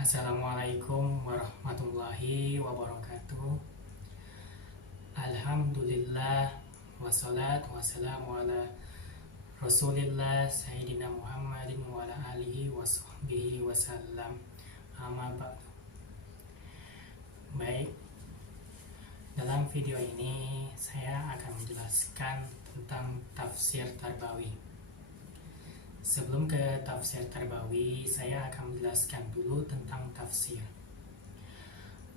Assalamualaikum warahmatullahi wabarakatuh. Alhamdulillah, wassalatu wassalamu ala Rasulillah Sayyidina Muhammadin wa ala alihi wa sahbihi wasallam. Amma ba'du. Baik, dalam video ini saya akan menjelaskan tentang tafsir Tarbawi. Sebelum ke tafsir Tarbawi, saya akan menjelaskan dulu tentang tafsir.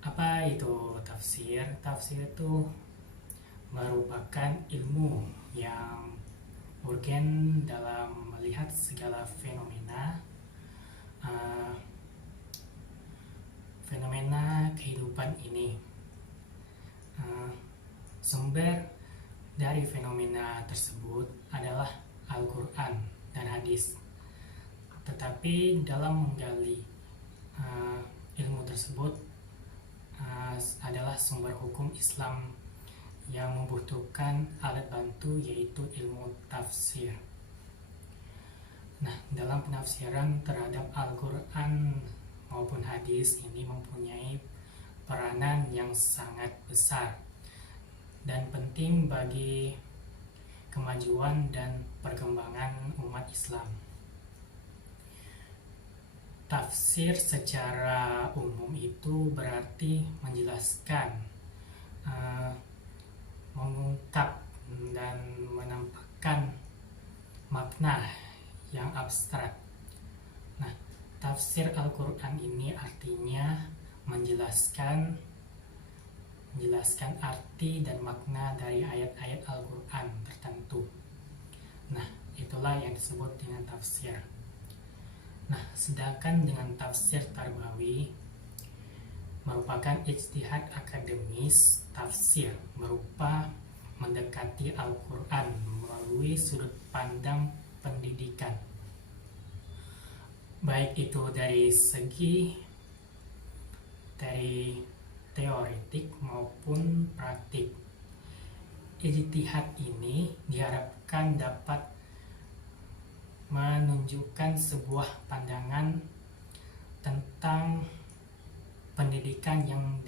Apa itu tafsir? Tafsir itu merupakan ilmu yang urgen dalam melihat segala fenomena kehidupan ini. Sumber dari fenomena tersebut adalah Al-Quran dan hadis. Tetapi dalam menggali ilmu tersebut adalah sumber hukum Islam yang membutuhkan alat bantu, yaitu ilmu tafsir. Nah, dalam penafsiran terhadap Al-Quran maupun hadis ini mempunyai peranan yang sangat besar dan penting bagi kemajuan dan perkembangan umat Islam. Tafsir secara umum itu berarti menjelaskan, mengungkap dan menampakkan makna yang abstrak. Nah, tafsir Al-Quran ini artinya menjelaskan arti dan makna dari ayat-ayat Al-Quran tertentu. Nah, itulah yang disebut dengan tafsir. Nah, sedangkan dengan tafsir Tarbawi merupakan ijtihad akademis. Tafsir berupa mendekati Al-Quran melalui sudut pandang pendidikan, baik itu dari segi teoretik maupun praktik. Ijtihad ini diharapkan dapat menunjukkan sebuah pandangan tentang pendidikan yang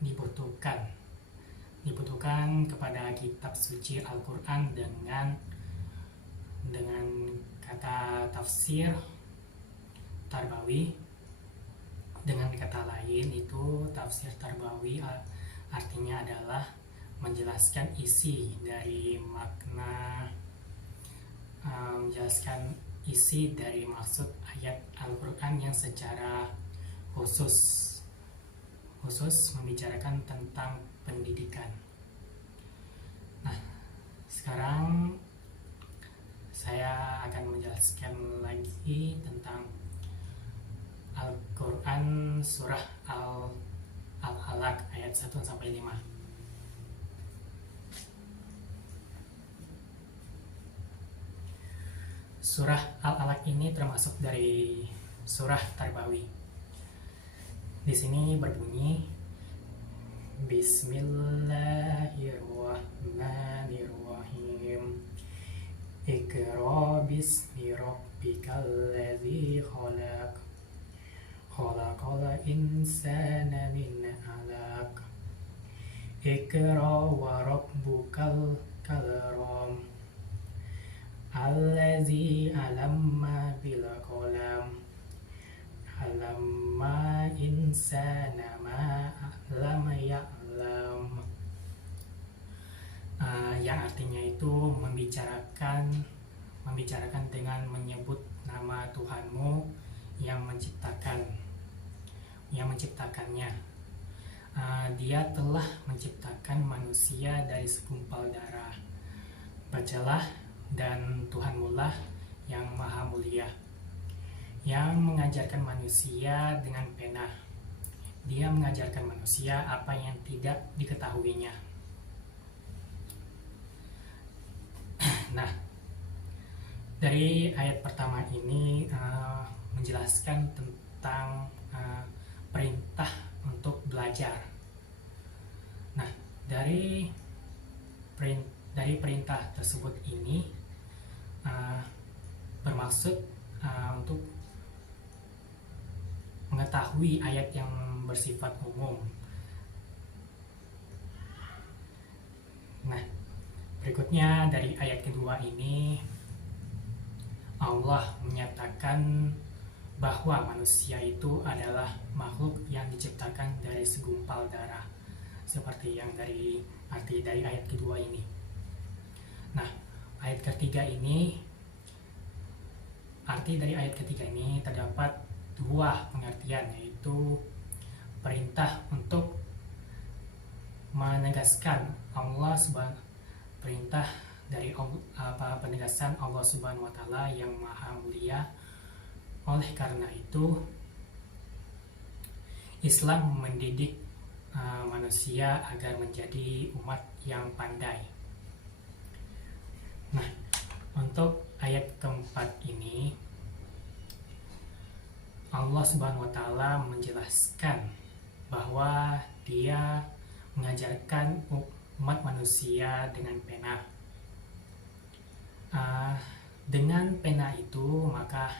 dibutuhkan kepada kitab suci Al-Quran dengan kata tafsir Tarbawi. Dengan kata lain, itu tafsir Tarbawi artinya adalah menjelaskan isi dari makna, menjelaskan isi dari maksud ayat Al-Quran yang secara khusus membicarakan tentang pendidikan. Nah, sekarang saya akan menjelaskan lagi tentang Al-Quran surah Al-Alaq ayat 1-5. Surah Al-Alaq ini termasuk dari surah Tarbawi. Di sini berbunyi Bismillahirrahmanirrahim. Iqra bismi rabbikal ladzi khalaq. Khalaqal insana min 'alaq. Iqra wa rabbukal karam. Allazi 'allama bil qalam. 'Allama insana ma lam ya'lam. Yang artinya itu membicarakan dengan menyebut nama Tuhanmu yang menciptakannya. Dia telah menciptakan manusia dari segumpal darah. Bacalah, dan Tuhanmulah yang maha mulia, yang mengajarkan manusia dengan pena. Dia mengajarkan manusia apa yang tidak diketahuinya. Nah, dari ayat pertama ini menjelaskan tentang perintah untuk belajar. Nah, dari perintah tersebut ini bermaksud untuk mengetahui ayat yang bersifat umum. Nah, berikutnya dari ayat kedua ini Allah menyatakan bahwa manusia itu adalah makhluk yang diciptakan dari segumpal darah, seperti yang dari arti dari ayat kedua ini. Nah, ayat ketiga ini, arti dari ayat ketiga ini terdapat dua pengertian, yaitu perintah untuk menegaskan Allah subhanahu, perintah dari penegasan Allah Subhanahu wa taala yang maha mulia. Oleh karena itu Islam mendidik manusia agar menjadi umat yang pandai. Nah, untuk ayat keempat ini Allah Subhanahu wa taala menjelaskan bahwa Dia mengajarkan umat manusia dengan pena. Dengan pena itu maka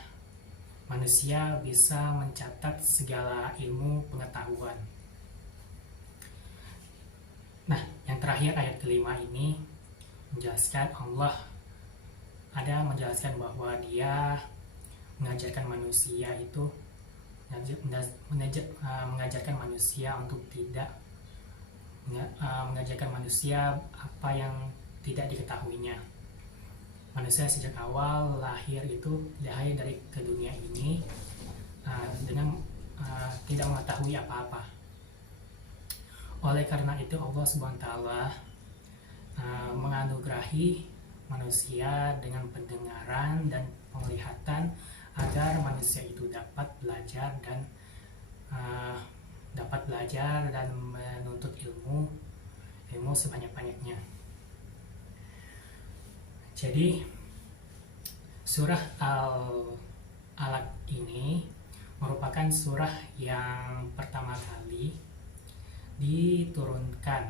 manusia bisa mencatat segala ilmu pengetahuan. Nah, yang terakhir ayat kelima ini menjelaskan Allah menjelaskan bahwa Dia mengajarkan manusia itu mengajarkan manusia untuk tidak mengajarkan manusia apa yang tidak diketahuinya. Manusia sejak awal lahir dari ke dunia ini dengan tidak mengetahui apa-apa. Oleh karena itu Allah Subhanahu wa taala menganugerahi manusia dengan pendengaran dan penglihatan agar manusia itu dapat belajar dan menuntut ilmu sebanyak-banyaknya. Jadi surah Al-Alaq ini merupakan surah yang pertama kali diturunkan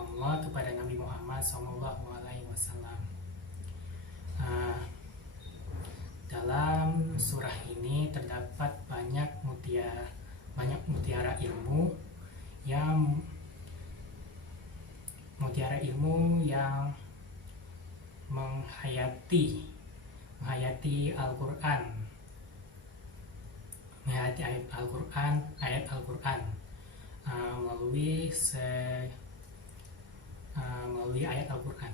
Allah kepada Nabi Muhammad SAW. Dalam surah ini terdapat banyak mutiara ilmu yang menghayati Al-Quran, ayat Al-Quran melalui ayat Al-Quran.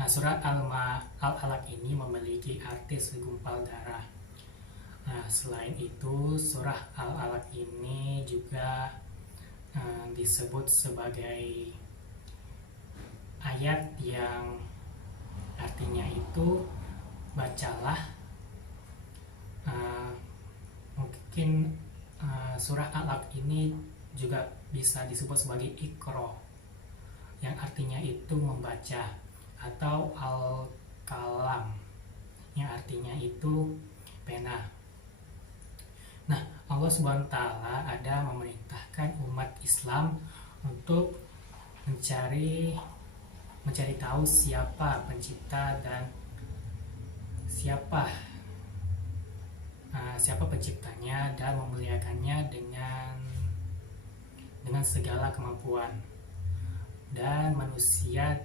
Nah, surat Al-Alaq ini memiliki arti segumpal darah. Nah, selain itu, surah Al-Alaq ini juga disebut sebagai ayat yang artinya itu bacalah. Mungkin surah Al-Alaq ini juga bisa disebut sebagai Iqra, yang artinya itu membaca, atau Al-Qalam yang artinya itu pena. Nah, Allah Subhanahu wa taala ada memerintahkan umat Islam untuk mencari tahu siapa pencipta dan siapa penciptanya, dan memuliakannya dengan segala kemampuan. Dan manusia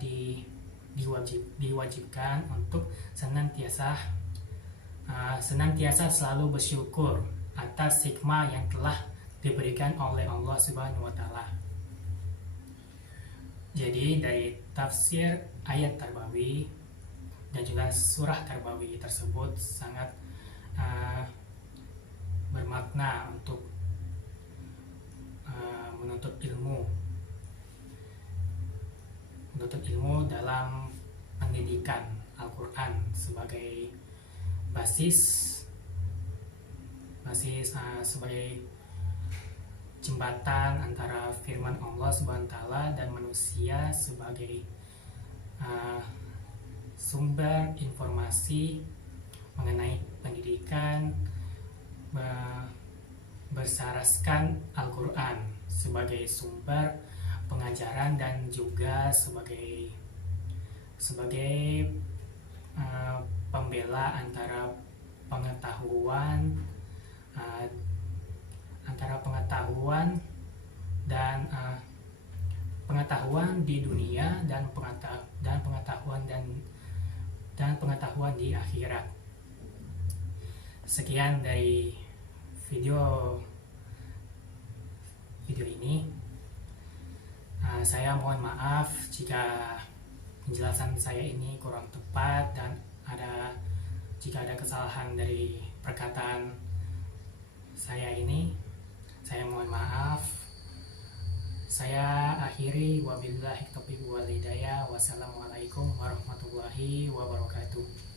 diwajibkan untuk senantiasa selalu bersyukur atas hikmah yang telah diberikan oleh Allah Subhanahu wa taala. Jadi dari tafsir ayat Tarbawi dan juga surah Tarbawi tersebut sangat bermakna untuk menuntut ilmu dalam pendidikan Al-Quran sebagai basis sebagai jembatan antara firman Allah Subhanahu wa taala dan manusia sebagai sumber informasi mengenai pendidikan, bersaraskan Al-Quran sebagai sumber pengajaran dan juga sebagai pembela antara pengetahuan uh, antara pengetahuan dan pengetahuan di dunia dan pengetahuan di akhirat. Sekian dari video ini. Saya mohon maaf jika penjelasan saya ini kurang tepat dan jika ada kesalahan dari perkataan saya ini, saya mohon maaf. Saya akhiri, wabillahi taufiq wal hidayah. Wassalamualaikum warahmatullahi wabarakatuh.